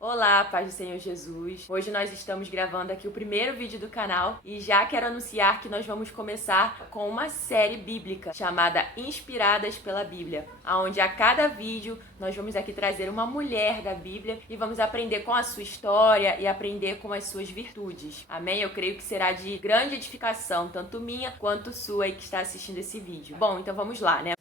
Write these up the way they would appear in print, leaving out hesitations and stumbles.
Olá, paz do Senhor Jesus. Hoje nós estamos gravando aqui o primeiro vídeo do canal e já quero anunciar que nós vamos começar com uma série bíblica chamada Inspiradas pela Bíblia, onde a cada vídeo nós vamos aqui trazer uma mulher da Bíblia e vamos aprender com a sua história e aprender com as suas virtudes. Amém? Eu creio que será de grande edificação, tanto minha quanto sua aí que está assistindo esse vídeo. Bom, então vamos lá, né?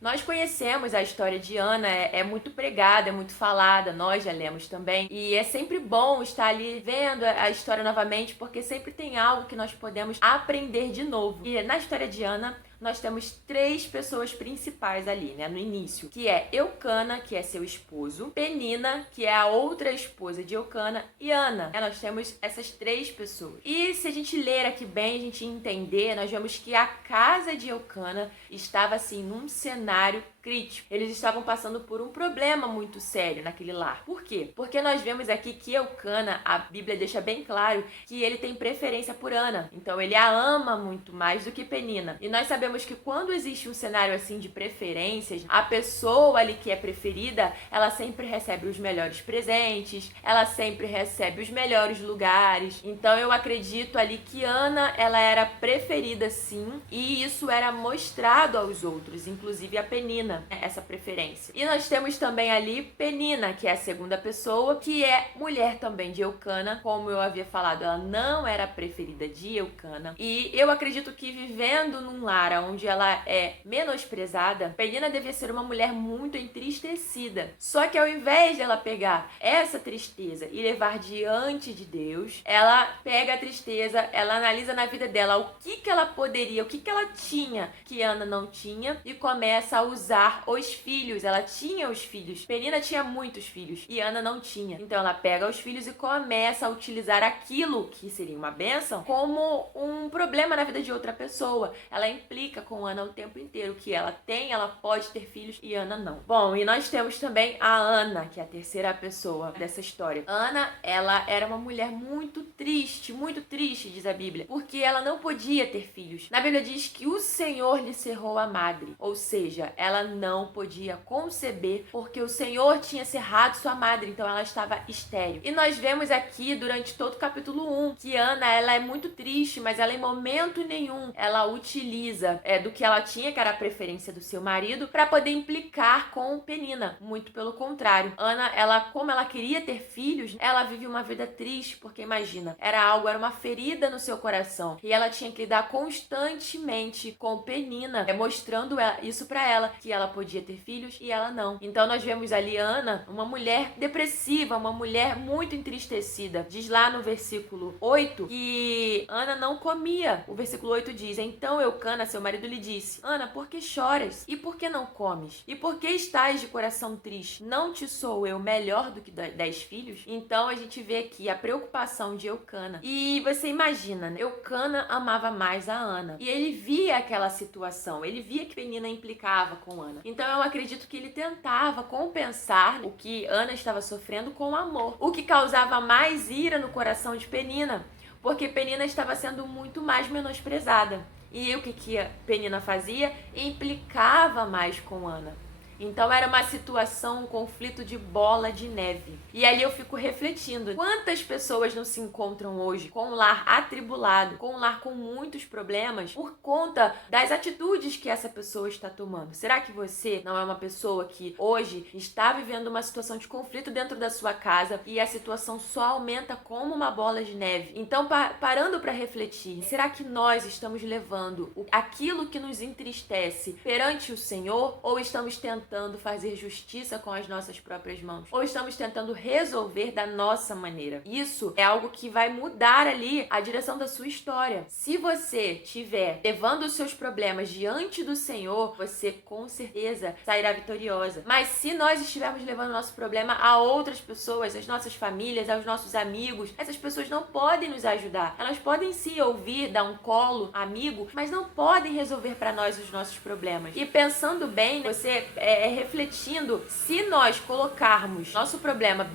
Nós conhecemos a história de Ana, é muito pregada, é muito falada, nós já lemos também. E é sempre bom estar ali vendo a história novamente, porque sempre tem algo que nós podemos aprender de novo. E na história de Ana, nós temos três pessoas principais ali, né, no início, que é Eucana, que é seu esposo, Penina, que é a outra esposa de Eucana, e Ana. Nós temos essas três pessoas. E se a gente ler aqui bem, a gente entender, nós vemos que a casa de Eucana estava assim num cenário crítico. Eles estavam passando por um problema muito sério naquele lar. Por quê? Porque nós vemos aqui que Eucana, a Bíblia deixa bem claro que ele tem preferência por Ana. Então ele a ama muito mais do que Penina. E nós sabemos que quando existe um cenário assim de preferências, a pessoa ali que é preferida, ela sempre recebe os melhores presentes, ela sempre recebe os melhores lugares. Então eu acredito ali que Ana, ela era preferida sim, e isso era mostrado aos outros, inclusive a Penina, essa preferência. E nós temos também ali Penina, que é a segunda pessoa, que é mulher também de Eucana. Como eu havia falado, ela não era a preferida de Eucana. E eu acredito que vivendo num lar onde ela é menosprezada, Penina devia ser uma mulher muito entristecida. Só que ao invés de ela pegar essa tristeza e levar diante de Deus, ela pega a tristeza, ela analisa na vida dela o que ela poderia, o que ela tinha que Ana não tinha e começa a usar os filhos. Ela tinha os filhos. Penina tinha muitos filhos e Ana não tinha. Então ela pega os filhos e começa a utilizar aquilo que seria uma bênção como um problema na vida de outra pessoa. Ela implica com Ana o tempo inteiro que ela tem, ela pode ter filhos e Ana não. Bom, e nós temos também a Ana, que é a terceira pessoa dessa história. Ana, ela era uma mulher muito triste, diz a Bíblia, porque ela não podia ter filhos. Na Bíblia diz que o Senhor lhe cerrou a madre, ou seja, ela não podia conceber porque o Senhor tinha cerrado sua madre, então ela estava estéril. E nós vemos aqui durante todo o capítulo 1 que Ana, ela é muito triste, mas ela em momento nenhum ela utiliza do que ela tinha, que era a preferência do seu marido, para poder implicar com Penina. Muito pelo contrário. Ana, ela, como ela queria ter filhos, ela vive uma vida triste, porque imagina, era uma ferida no seu coração e ela tinha que lidar constantemente com Penina, mostrando isso para ela, que ela podia ter filhos e ela não. Então nós vemos ali Ana, uma mulher depressiva, uma mulher muito entristecida. Diz lá no versículo 8 que Ana não comia. O versículo 8 diz: então Eucana, seu marido, lhe disse: Ana, por que choras? E por que não comes? E por que estás de coração triste? Não te sou eu melhor do que 10 filhos? Então a gente vê aqui a preocupação de Eucana. E você imagina, né? Eucana amava mais a Ana. E ele via aquela situação, ele via que Penina implicava com Ana. Então eu acredito que ele tentava compensar o que Ana estava sofrendo com amor, o que causava mais ira no coração de Penina, porque Penina estava sendo muito mais menosprezada. E o que a Penina fazia? Implicava mais com Ana. Então era uma situação, um conflito de bola de neve. E ali eu fico refletindo, quantas pessoas não se encontram hoje com um lar atribulado, com um lar com muitos problemas, por conta das atitudes que essa pessoa está tomando? Será que você não é uma pessoa que hoje está vivendo uma situação de conflito dentro da sua casa e a situação só aumenta como uma bola de neve? Então, parando para refletir, será que nós estamos levando aquilo que nos entristece perante o Senhor, ou estamos tentando fazer justiça com as nossas próprias mãos? Ou estamos tentando resolver da nossa maneira? Isso é algo que vai mudar ali a direção da sua história. Se você estiver levando os seus problemas diante do Senhor, você com certeza sairá vitoriosa. Mas se nós estivermos levando o nosso problema a outras pessoas, às nossas famílias, aos nossos amigos, essas pessoas não podem nos ajudar. Elas podem sim ouvir, dar um colo amigo, mas não podem resolver para nós os nossos problemas. E pensando bem, você refletindo, se nós colocarmos nosso problema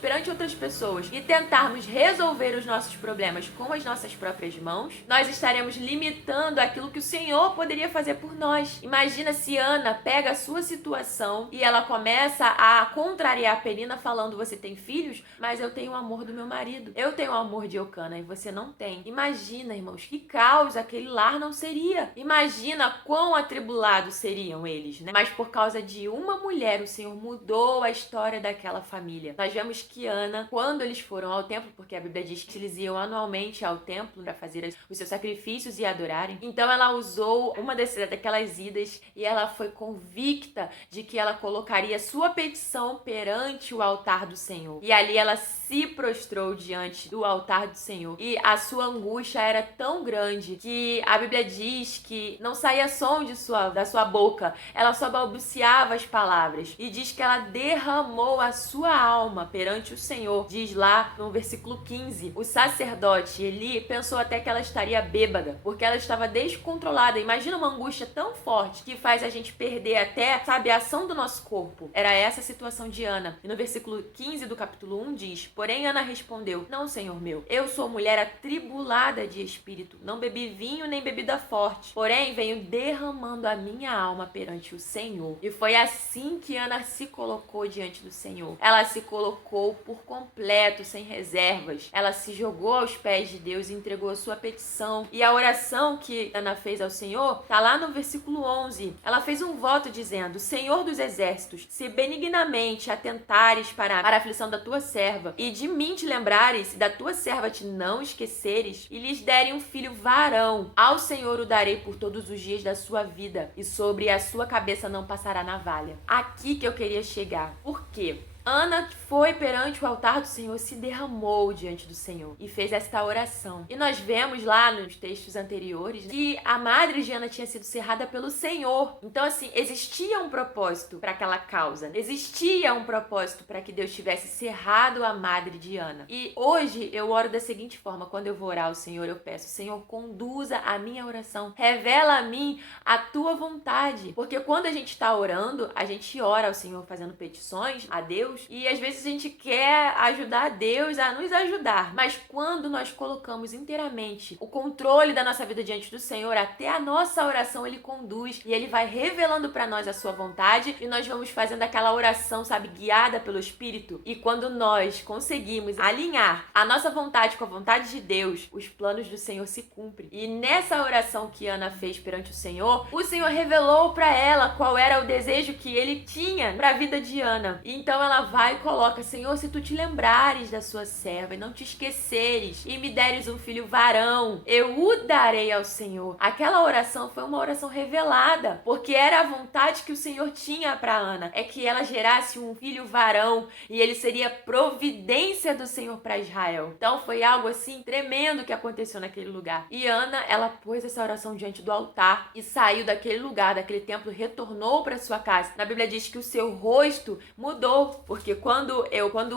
perante outras pessoas e tentarmos resolver os nossos problemas com as nossas próprias mãos, nós estaremos limitando aquilo que o Senhor poderia fazer por nós. Imagina se Ana pega a sua situação e ela começa a contrariar Penina falando: você tem filhos, mas eu tenho o amor do meu marido, eu tenho o amor de Eucana e você não tem. Imagina, irmãos, que caos aquele lar não seria. Imagina quão atribulados seriam eles, né? Mas por causa de uma mulher, o Senhor mudou a história daquela família. Nós vemos que Ana, quando eles foram ao templo, porque a Bíblia diz que eles iam anualmente ao templo para fazer os seus sacrifícios e adorarem, então ela usou uma daquelas idas e ela foi convicta de que ela colocaria sua petição perante o altar do Senhor. E ali ela se prostrou diante do altar do Senhor. E a sua angústia era tão grande que a Bíblia diz que não saía som da sua boca. Ela só balbuciava as palavras. E diz que ela derramou a sua alma perante o Senhor. Diz lá no versículo 15, o sacerdote Eli pensou até que ela estaria bêbada, porque ela estava descontrolada. Imagina uma angústia tão forte que faz a gente perder até, a ação do nosso corpo. Era essa a situação de Ana. E no versículo 15 do capítulo 1 diz: porém Ana respondeu: não, Senhor meu, eu sou mulher atribulada de espírito, não bebi vinho nem bebida forte, porém venho derramando a minha alma perante o Senhor. E foi assim que Ana se colocou diante do Senhor. Ela se colocou por completo, sem reservas. Ela se jogou aos pés de Deus e entregou a sua petição. E a oração que Ana fez ao Senhor está lá no versículo 11. Ela fez um voto dizendo: Senhor dos exércitos, se benignamente atentares para a aflição da tua serva, e de mim te lembrares, e da tua serva te não esqueceres, e lhes derem um filho varão, ao Senhor o darei por todos os dias da sua vida, e sobre a sua cabeça não passará navalha. Aqui que eu queria chegar. Por quê? Ana foi perante o altar do Senhor, se derramou diante do Senhor e fez esta oração. E nós vemos lá nos textos anteriores que a madre de Ana tinha sido cerrada pelo Senhor. Então, assim, existia um propósito para aquela causa. Existia um propósito para que Deus tivesse cerrado a madre de Ana. E hoje eu oro da seguinte forma: quando eu vou orar ao Senhor, eu peço: Senhor, conduza a minha oração. Revela a mim a tua vontade. Porque quando a gente está orando, a gente ora ao Senhor fazendo petições a Deus, e às vezes a gente quer ajudar Deus a nos ajudar, mas quando nós colocamos inteiramente o controle da nossa vida diante do Senhor, até a nossa oração Ele conduz e Ele vai revelando para nós a sua vontade, e nós vamos fazendo aquela oração, guiada pelo Espírito. E quando nós conseguimos alinhar a nossa vontade com a vontade de Deus, os planos do Senhor se cumprem. E nessa oração que Ana fez perante o Senhor revelou para ela qual era o desejo que Ele tinha para a vida de Ana. E então ela vai e coloca: Senhor, se tu te lembrares da sua serva e não te esqueceres e me deres um filho varão, eu o darei ao Senhor. Aquela oração foi uma oração revelada, porque era a vontade que o Senhor tinha para Ana, é que ela gerasse um filho varão e ele seria providência do Senhor para Israel. Então foi algo assim tremendo que aconteceu naquele lugar. E Ana, ela pôs essa oração diante do altar e saiu daquele lugar, daquele templo, retornou para sua casa. Na Bíblia diz que o seu rosto mudou, porque quando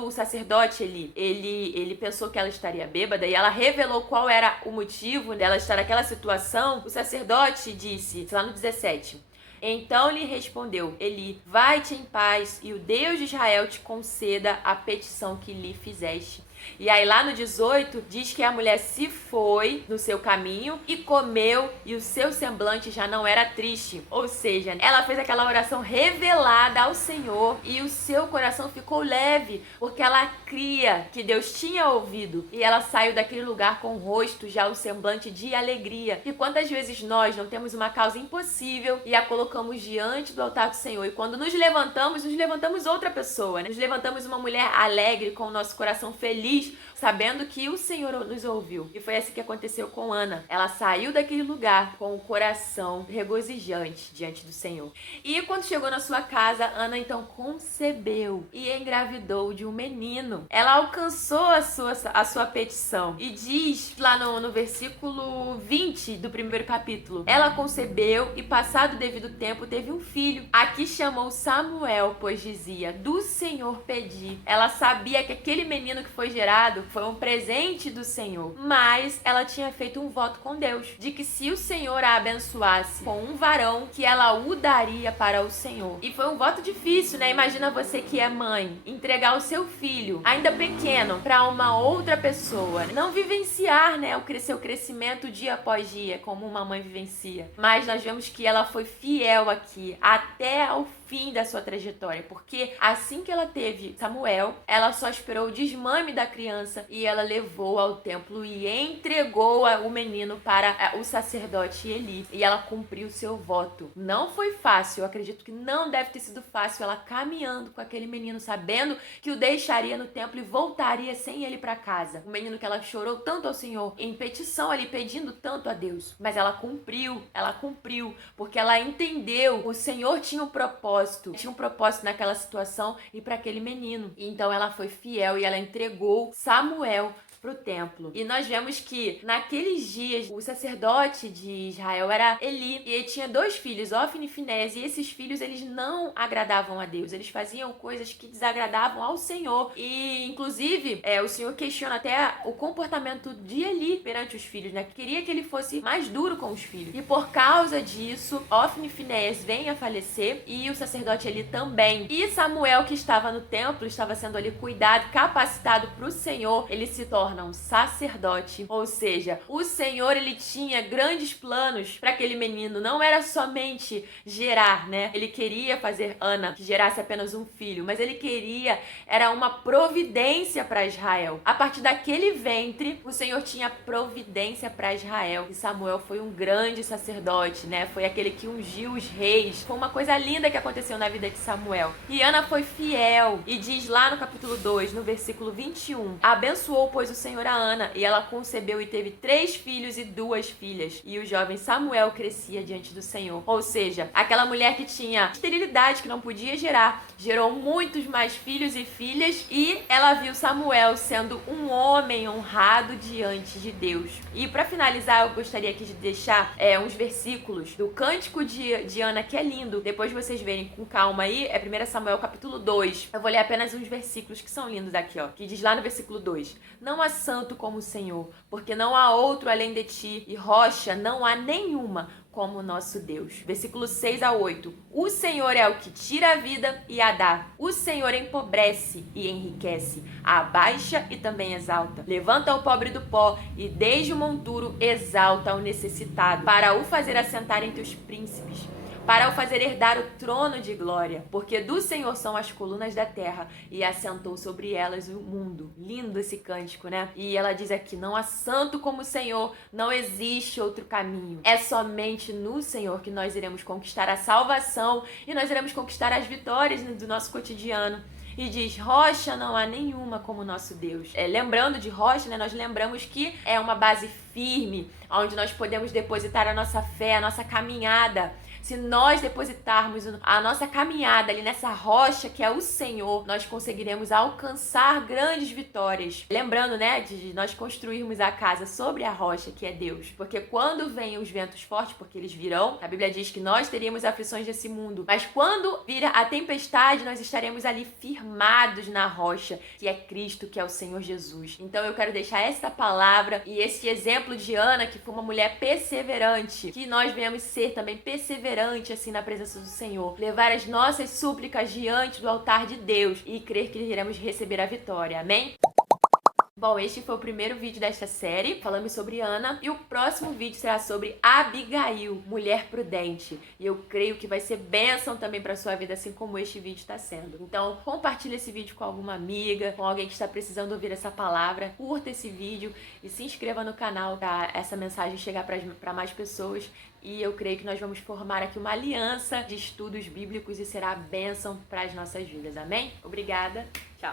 o sacerdote ele pensou que ela estaria bêbada e ela revelou qual era o motivo dela estar naquela situação, o sacerdote disse, lá no 17: então lhe respondeu Eli: vai-te em paz, e o Deus de Israel te conceda a petição que lhe fizeste. E aí lá no 18 diz que a mulher se foi no seu caminho e comeu, e o seu semblante já não era triste. Ou seja, ela fez aquela oração revelada ao Senhor e o seu coração ficou leve, porque ela cria que Deus tinha ouvido, e ela saiu daquele lugar com o rosto já o semblante de alegria. E quantas vezes nós não temos uma causa impossível e a colocamos diante do altar do Senhor, e quando nos levantamos outra pessoa, né? Nos levantamos uma mulher alegre, com o nosso coração feliz, sabendo que o Senhor nos ouviu. E foi assim que aconteceu com Ana. Ela saiu daquele lugar com o coração regozijante diante do Senhor. E quando chegou na sua casa, Ana então concebeu e engravidou de um menino. Ela alcançou a sua petição. E diz lá no versículo 20 do primeiro capítulo: ela concebeu e, passado o devido tempo teve um filho, a que chamou Samuel, pois dizia: do Senhor pedi. Ela sabia que aquele menino que foi gerado foi um presente do Senhor, mas ela tinha feito um voto com Deus, de que se o Senhor a abençoasse com um varão, que ela o daria para o Senhor. E foi um voto difícil, né? Imagina você que é mãe, entregar o seu filho, ainda pequeno, para uma outra pessoa. Não vivenciar, né, o seu crescimento dia após dia, como uma mãe vivencia. Mas nós vemos que ela foi fiel aqui, até ao fim da sua trajetória, porque assim que ela teve Samuel, ela só esperou o desmame da criança e ela levou ao templo e entregou o menino para o sacerdote Eli, e ela cumpriu seu voto. Não foi fácil, eu acredito que não deve ter sido fácil ela caminhando com aquele menino, sabendo que o deixaria no templo e voltaria sem ele para casa. O menino que ela chorou tanto ao Senhor, em petição ali, pedindo tanto a Deus, mas ela cumpriu, porque ela entendeu, o Senhor tinha um propósito naquela situação e para aquele menino. E então ela foi fiel e ela entregou Samuel pro templo. E nós vemos que naqueles dias o sacerdote de Israel era Eli, e ele tinha 2 filhos, Ofni e Finés, e esses filhos eles não agradavam a Deus, eles faziam coisas que desagradavam ao Senhor. E inclusive o Senhor questiona até o comportamento de Eli perante os filhos, né? Queria que ele fosse mais duro com os filhos. E por causa disso, Ofni e Finés vêm a falecer e o sacerdote Eli também. E Samuel, que estava no templo, estava sendo ali cuidado, capacitado para o Senhor, ele se torna um sacerdote. Ou seja, o Senhor, ele tinha grandes planos para aquele menino. Não era somente gerar, né? Ele queria fazer Ana que gerasse apenas um filho, mas ele queria, era uma providência para Israel. A partir daquele ventre, o Senhor tinha providência para Israel. E Samuel foi um grande sacerdote, né? Foi aquele que ungiu os reis. Foi uma coisa linda que aconteceu na vida de Samuel. E Ana foi fiel. E diz lá no capítulo 2, no versículo 21, abençoou, pois, o Senhor a Ana, e ela concebeu e teve 3 filhos e 2 filhas. E o jovem Samuel crescia diante do Senhor. Ou seja, aquela mulher que tinha esterilidade, que não podia gerar, gerou muitos mais filhos e filhas, e ela viu Samuel sendo um homem honrado diante de Deus. E para finalizar, eu gostaria aqui de deixar uns versículos do Cântico de Ana, que é lindo. Depois vocês verem com calma aí, é 1 Samuel capítulo 2. Eu vou ler apenas uns versículos que são lindos aqui, ó. Que diz lá no versículo 2: não há santo como o Senhor, porque não há outro além de ti, e rocha não há nenhuma como o nosso Deus. Versículo 6 a 8. O Senhor é o que tira a vida e a dá. O Senhor empobrece e enriquece, abaixa e também exalta. Levanta o pobre do pó e desde o monturo exalta o necessitado, para o fazer assentar entre os príncipes, para o fazer herdar o trono de glória, porque do Senhor são as colunas da terra e assentou sobre elas o mundo. Lindo esse cântico, né? E ela diz aqui: não há santo como o Senhor, não existe outro caminho. É somente no Senhor que nós iremos conquistar a salvação e nós iremos conquistar as vitórias do nosso cotidiano. E diz: rocha não há nenhuma como o nosso Deus. Lembrando de rocha, né, nós lembramos que é uma base firme, onde nós podemos depositar a nossa fé, a nossa caminhada. Se nós depositarmos a nossa caminhada ali nessa rocha que é o Senhor, nós conseguiremos alcançar grandes vitórias. Lembrando, né, de nós construirmos a casa sobre a rocha que é Deus. Porque quando vêm os ventos fortes, porque eles virão, a Bíblia diz que nós teríamos aflições desse mundo. Mas quando vir a tempestade, nós estaremos ali firmados na rocha, que é Cristo, que é o Senhor Jesus. Então eu quero deixar essa palavra e esse exemplo de Ana, que foi uma mulher perseverante, que nós venhamos ser também perseverantes assim na presença do Senhor, levar as nossas súplicas diante do altar de Deus e crer que iremos receber a vitória. Amém? Bom, este foi o primeiro vídeo desta série, falando sobre Ana, e o próximo vídeo será sobre Abigail, mulher prudente. E eu creio que vai ser bênção também para sua vida, assim como este vídeo está sendo. Então, compartilhe esse vídeo com alguma amiga, com alguém que está precisando ouvir essa palavra, curta esse vídeo e se inscreva no canal para essa mensagem chegar para mais pessoas. E eu creio que nós vamos formar aqui uma aliança de estudos bíblicos e será bênção para as nossas vidas. Amém? Obrigada. Tchau.